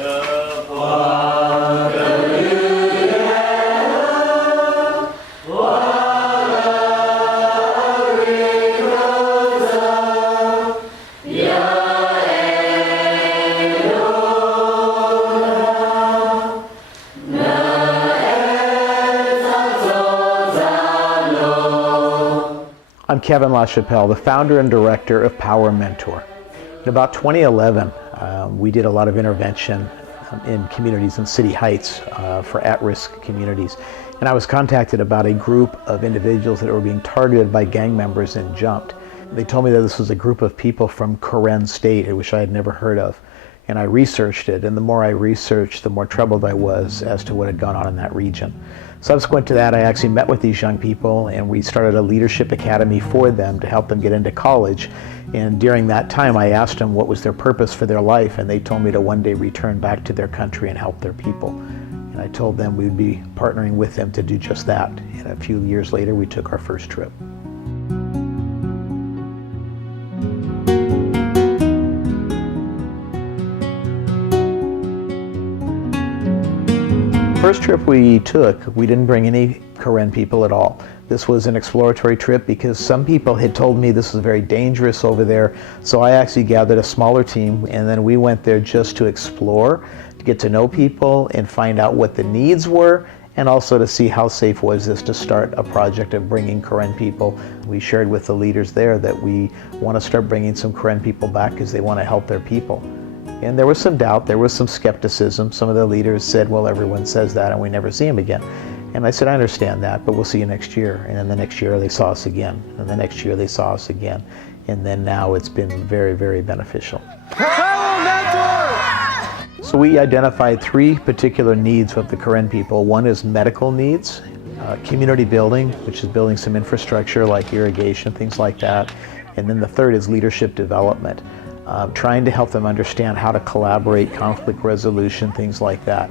I'm Kevin LaChapelle, the founder and director of PowerMentor. In about 2011, we did a lot of intervention in communities in City Heights for at-risk communities. And I was contacted about a group of individuals that were being targeted by gang members and jumped. They told me that this was a group of people from Karen State, which I had never heard of. And I researched it, and the more I researched, the more troubled I was as to what had gone on in that region. Subsequent to that, I actually met with these young people, and we started a leadership academy for them to help them get into college. And during that time, I asked them what was their purpose for their life, and they told me to one day return back to their country and help their people. And I told them we'd be partnering with them to do just that. And a few years later, we took our first trip. First trip we took, we didn't bring any Karen people at all. This was an exploratory trip because some people had told me this was very dangerous over there. So I actually gathered a smaller team, and then we went there just to explore, to get to know people and find out what the needs were, and also to see how safe was this to start a project of bringing Karen people. We shared with the leaders there that we want to start bringing some Karen people back because they want to help their people. And there was some doubt, there was some skepticism. Some of the leaders said, well, everyone says that and we never see them again. And I said, I understand that, but we'll see you next year. And then the next year they saw us again. And the next year they saw us again. And then now it's been very, very beneficial. PowerMentor! So we identified three particular needs of the Karen people. One is medical needs, community building, which is building some infrastructure like irrigation, things like that. And then the third is leadership development. Trying to help them understand how to collaborate, conflict resolution, things like that.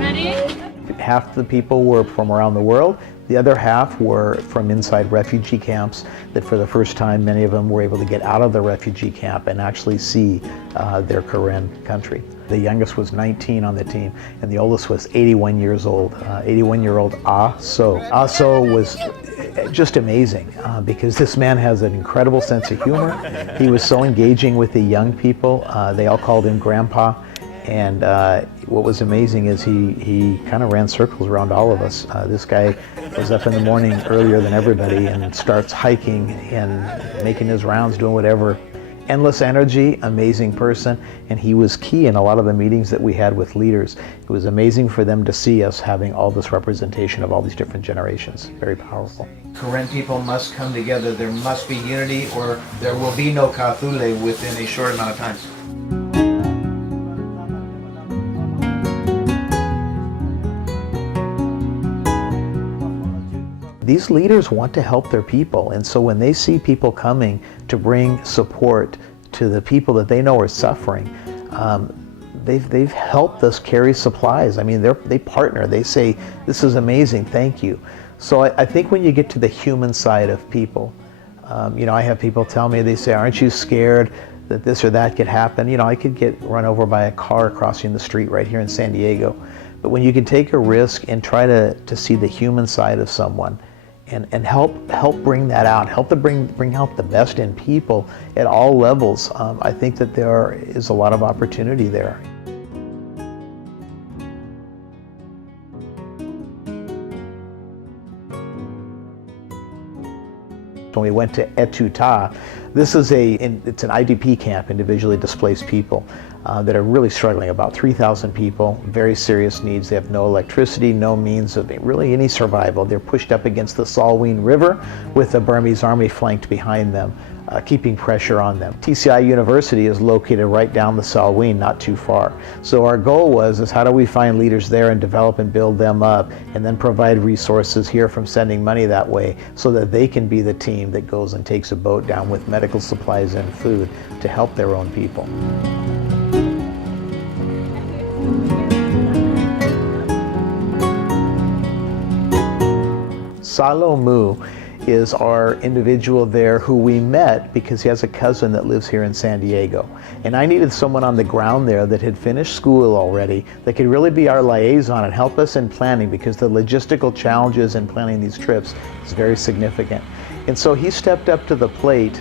Ready? Half the people were from around the world. The other half were from inside refugee camps that for the first time, many of them were able to get out of the refugee camp and actually see their Karen country. The youngest was 19 on the team, and the oldest was 81 years old. 81-year-old Ah So. Ah So was just amazing because this man has an incredible sense of humor. He was so engaging with the young people. They all called him Grandpa. And what was amazing is he kind of ran circles around all of us. This guy was up in the morning earlier than everybody and starts hiking and making his rounds, doing whatever. Endless energy, amazing person, and he was key in a lot of the meetings that we had with leaders. It was amazing for them to see us having all this representation of all these different generations. Very powerful. Karen people must come together. There must be unity or there will be no Kathule within a short amount of time. These leaders want to help their people, and so when they see people coming to bring support to the people that they know are suffering, they've helped us carry supplies. I mean, they partner. They say, this is amazing, thank you. So I think when you get to the human side of people, you know, I have people tell me, they say, aren't you scared that this or that could happen? You know, I could get run over by a car crossing the street right here in San Diego. But when you can take a risk and try to see the human side of someone, and help bring that out, help to bring out the best in people at all levels. I think that there is a lot of opportunity there. When we went to Etuta, this is it's an IDP camp, individually displaced people, that are really struggling, about 3,000 people, very serious needs. They have no electricity, no means of really any survival. They're pushed up against the Salween River with the Burmese army flanked behind them, keeping pressure on them. TCI University is located right down the Salween, not too far. So our goal was how do we find leaders there and develop and build them up, and then provide resources here from sending money that way so that they can be the team that goes and takes a boat down with medical supplies and food to help their own people. Salomu is our individual there who we met because he has a cousin that lives here in San Diego. And I needed someone on the ground there that had finished school already that could really be our liaison and help us in planning, because the logistical challenges in planning these trips is very significant. And so he stepped up to the plate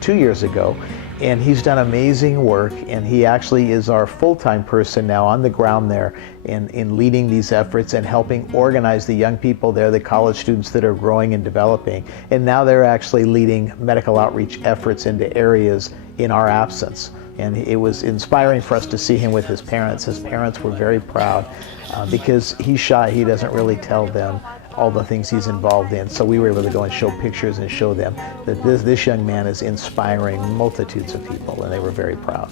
2 years ago, and he's done amazing work, and he actually is our full-time person now on the ground there in leading these efforts and helping organize the young people there, the college students that are growing and developing. And now they're actually leading medical outreach efforts into areas in our absence. And it was inspiring for us to see him with his parents. His parents were very proud because he's shy. He doesn't really tell them all the things he's involved in. So we were able to go and show pictures and show them that this young man is inspiring multitudes of people, and they were very proud.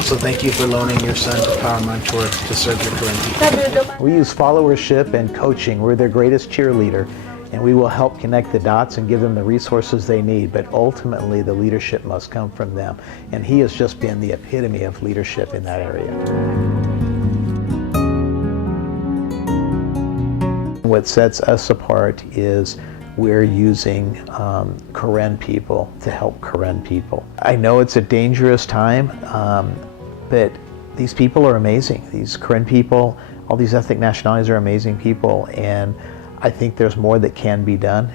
So thank you for loaning your son to PowerMentor to serve your Karen people. We use followership and coaching. We're their greatest cheerleader, and we will help connect the dots and give them the resources they need, but ultimately the leadership must come from them. And he has just been the epitome of leadership in that area. What sets us apart is we're using Karen people to help Karen people. I know it's a dangerous time, but these people are amazing. These Karen people, all these ethnic nationalities are amazing people, and I think there's more that can be done.